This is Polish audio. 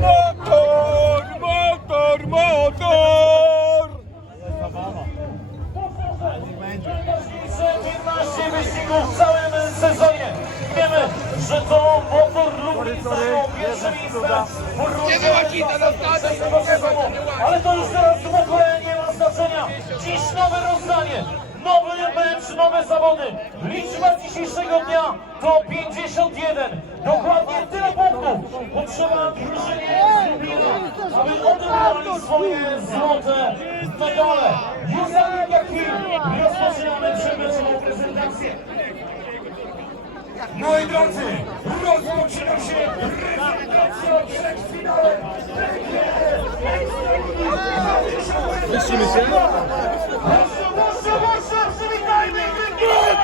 Motor, motor, motor! Zabawa. będzie. 12 wyścigów w całym sezonie. Wiemy, że to pierwsze miejsce w rundzie. Ale to już teraz w ogóle nie ma znaczenia. Dziś nowe rozdanie, nowy mecz, nowe zawody. Liczba dzisiejszego dnia to 51. Dokładnie tyle punktów potrzeba drużynie aby odebrali swoje złote medale. Już za kilka chwil rozpoczynamy przemysłową prezentację. Moi drodzy, rozpoczyna się rywalizacja przed finałem. Się? Proszę, proszę, proszę, przywitajmy Wigilię!